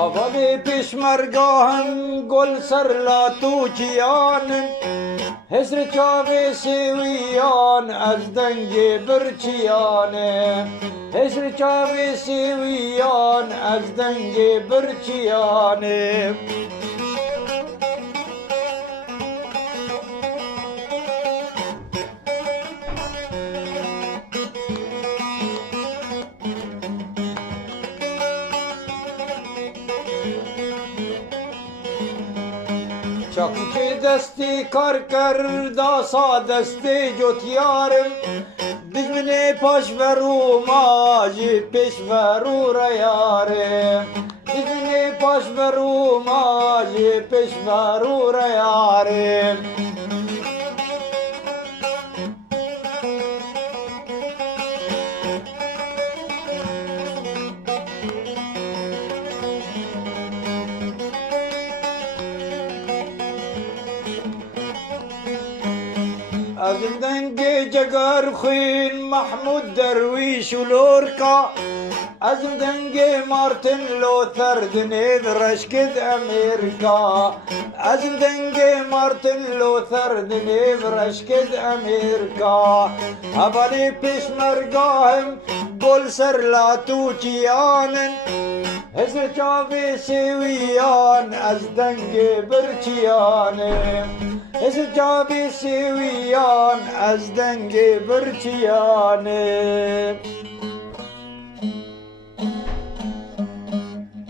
هفلی پیشمرگاهم گل سر لاتوچیان حسر چاوی سیویان از دنگ برچیان حسر چاوی سیویان از دنگ برچیان چاکی دستی کار کرد سا دستی جوتیارم دجمن پاش برو ماجی پیش برو ریارم دجمن پاش برو ماجی پیش برو ریارم از دنگ جگر خوین محمود درویش و لورکا از دنگ مارتن لوثر دنید رشکد امریکا از دنگ مارتن لوثر دنید رشکد امریکا هفلی پیشمرگاهم گل سر لاتوچیانن حسر چاوی سیویان از دنگ برچیان حسر چاوی سیویان از دنگ برچیان